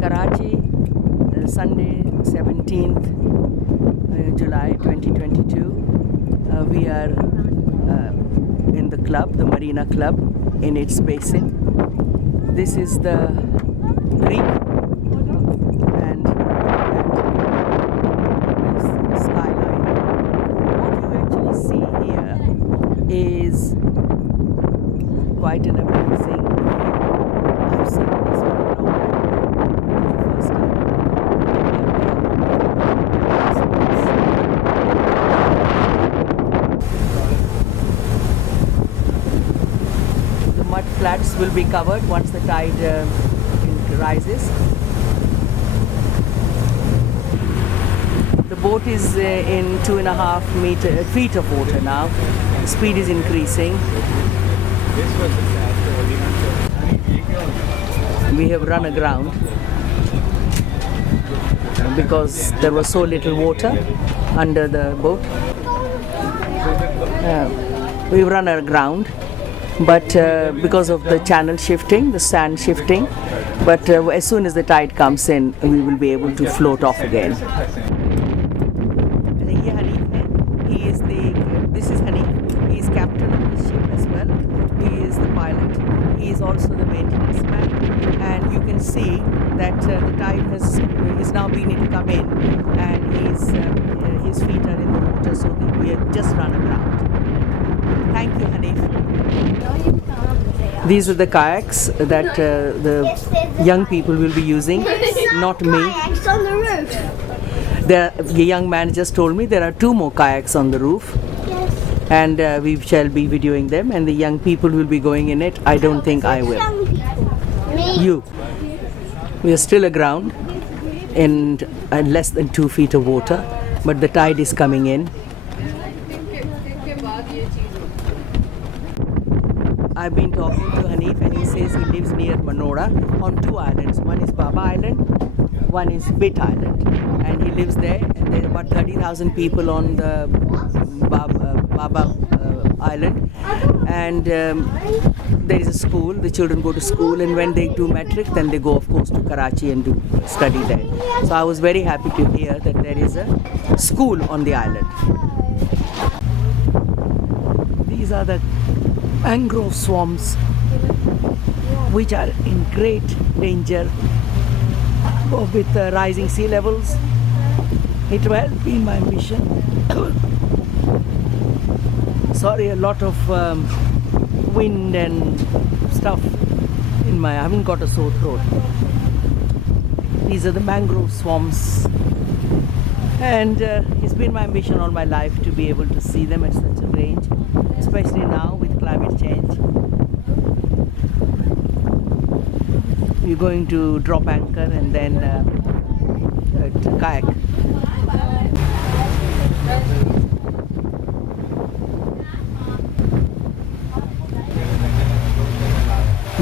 Karachi, Sunday 17th July 2022. We are in the club, the Marina Club, in its basin. This is the creek and this skyline. What you actually see here is quite an amazing. I've seen this for a long time. The first time. The mud flats will be covered once the tide rises. The boat is in 2.5 feet of water now. The speed is increasing. We have run aground because there was so little water under the boat. We've run aground, but because of the channel shifting, the sand shifting, but as soon as the tide comes in, we will be able to float off again. This is Hanif. He is captain of the ship as well. He is the pilot. He is also the maintenance man, and you can see that the tide is now beginning to come in, and his feet are in the water, so we have just run aground. Thank you, Hanif. These are the kayaks that the young people will be using, not me. Kayaks on the roof. The young man just told me there are 2 more kayaks on the roof. Yes. And we shall be videoing them, and the young people will be going in it. I don't think I will. Young people. Me. You. We are still aground in less than 2 feet of water, but the tide is coming in. I've been talking to Hanif, and he says he lives near Manora on 2 islands. One is Baba Island, one is Bit Island, and he lives there. And there are about 30,000 people on the Baba Island, and there is a school. The children go to school, and when they do metric, then they go, of course, to Karachi and do study there. So I was very happy to hear that there is a school on the island. These are the mangrove swamps, which are in great danger with rising sea levels. It will have been my ambition. Sorry, a lot of wind and stuff in I haven't got a sore throat. These are the mangrove swamps, and it's been my ambition all my life to be able to see them at such a range, especially now with climate change. We're going to drop anchor and then kayak.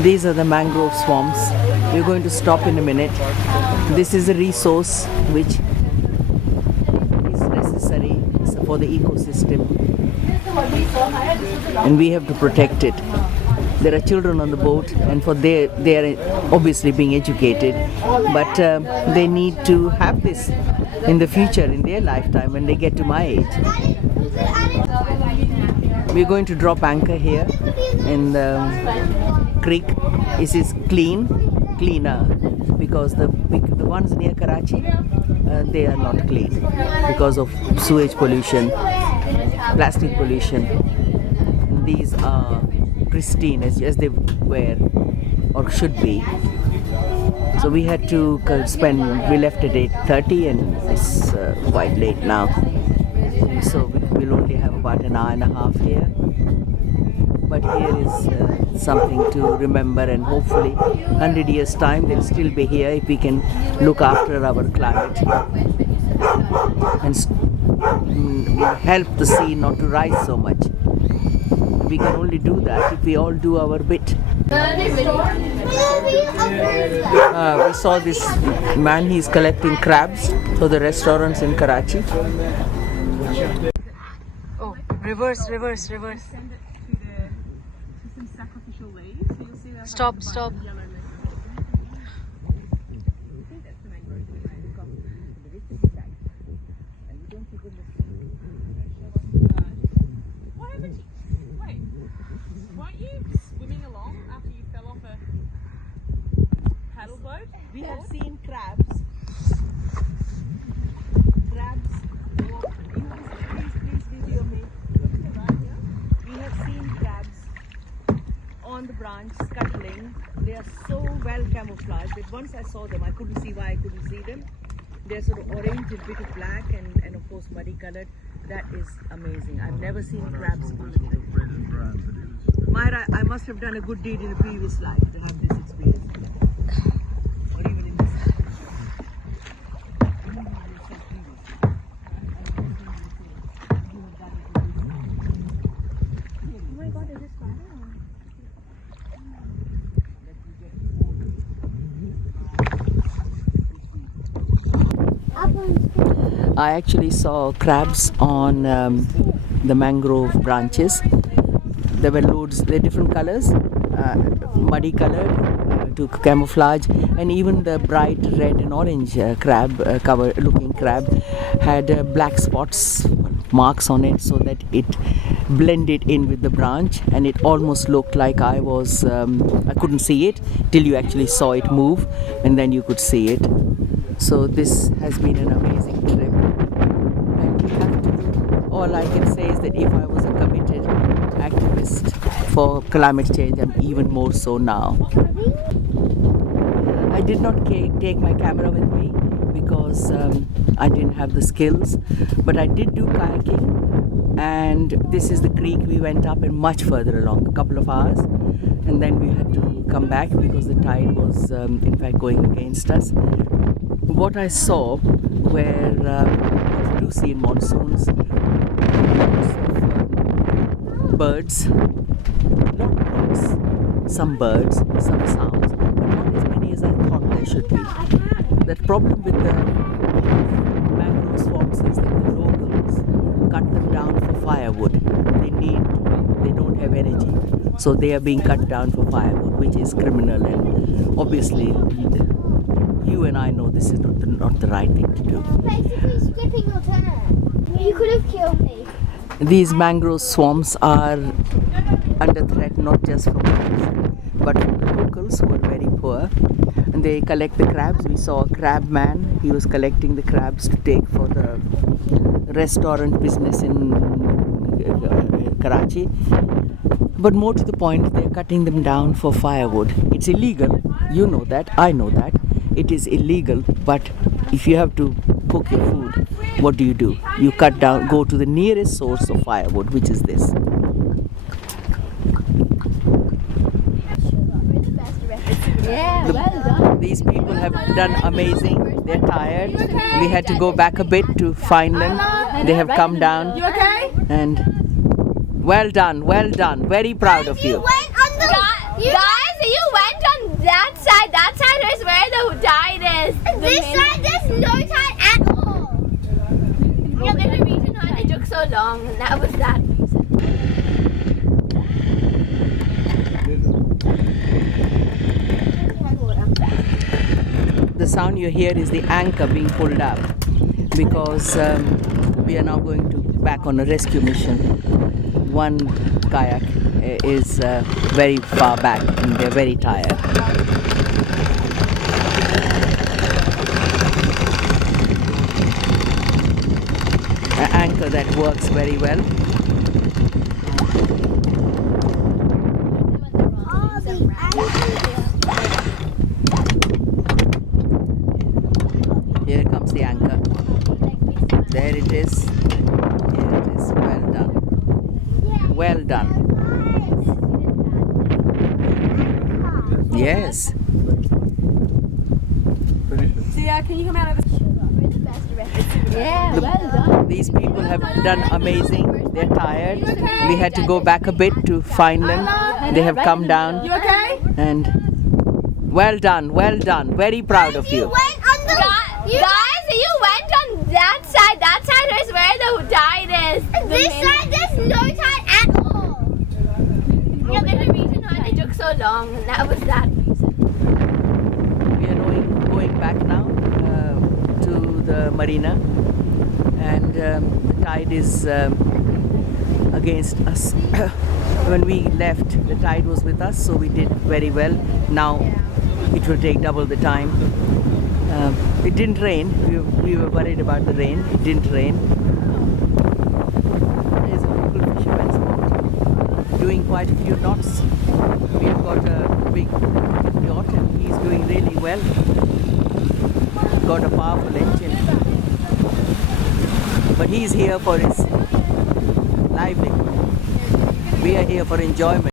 These are the mangrove swamps. We're going to stop in a minute. This is a resource which is necessary for the ecosystem, and we have to protect it. There are children on the boat, and they are obviously being educated, but they need to have this in the future, in their lifetime, when they get to my age. We're going to drop anchor here in the creek. This is cleaner, because the ones near Karachi, they are not clean because of sewage pollution, plastic pollution. And these are pristine as they were or should be. So we had to we left at 8:30, and it's quite late now. So we'll only have about an hour and a half here. But here is something to remember, and hopefully 100 years time they'll still be here if we can look after our climate and help the sea not to rise so much. We can only do that if we all do our bit. We saw this man, he's collecting crabs for the restaurants in Karachi. Oh, reverse. Stop. We have seen crabs. Crabs. Please video me. We have seen crabs on the branch scuttling. They are so well camouflaged that once I saw them, I couldn't see why I couldn't see them. They're sort of orange, a bit of black, and of course muddy colored. That is amazing. I've never seen crabs. Myra, I must have done a good deed in a previous life to have this experience. Or even in this life. Oh my god, is this fire? I actually saw crabs on the mangrove branches. There were loads, they're different colors, muddy colored to camouflage, and even the bright red and orange crab, cover looking crab, had black spots, marks on it, so that it blended in with the branch, and it almost looked like I couldn't see it till you actually saw it move, and then you could see it. So this has been an amazing trip, and we have to, all I can say is that if I was a committed activist for climate change, I'm even more so now. I did not take my camera with me because I didn't have the skills, but I did do kayaking, and this is the creek we went up and much further along, a couple of hours, and then we had to come back because the tide was in fact going against us. What I saw were what you do see in monsoons, lots of birds, some birds, some sounds, but not as many as I thought there should be. The problem with the mangrove swamps is that the locals cut them down for firewood. They don't have energy, so they are being cut down for firewood, which is criminal, and obviously you and I know this is not the right thing to do. Basically skipping your turn. You could have killed me. These mangrove swamps are under threat not just from pollution, but from the locals who are very poor, and they collect the crabs. We saw a crab man. He was collecting the crabs to take for the restaurant business in Karachi. But more to the point, they're cutting them down for firewood. It's illegal. You know that. I know that. It is illegal, but if you have to cook your food, what do? You cut down, go to the nearest source of firewood, which is this. Yeah, well done. These people have done amazing. They're tired. We had to go back a bit to find them. They have come down. You okay? And well done, well done. Very proud of you. Guys, you went on that side. That side is where the tide is. This side, there's no tide at all. Yeah, there's a reason why they took so long, and that was that reason. The sound you hear is the anchor being pulled up because we are now going to back on a rescue mission. One kayak is very far back and they're very tired. An anchor that works very well. Here comes the anchor. There it is. Here it is. Well done. Well done. Yes. Sia, can you come out of the... Yeah, well done. These people have done amazing. They're tired. We had to go back a bit to find them. They have come down. You okay? And well done, well done. Very proud of you. Guys, you went on that side. That side is where the tide is. This side, there's no tide at all. Yeah, there's a reason why they took so long, and that was that reason. We are going back now to the marina, and the tide is against us. When we left, the tide was with us, so we did very well. Now it will take double the time. It didn't rain. We were worried about the rain. It didn't rain. There's a local fisherman's boat doing quite a few knots. We've got a big yacht and he's doing really well. Got a powerful engine. But he's here for his livelihood. We are here for enjoyment.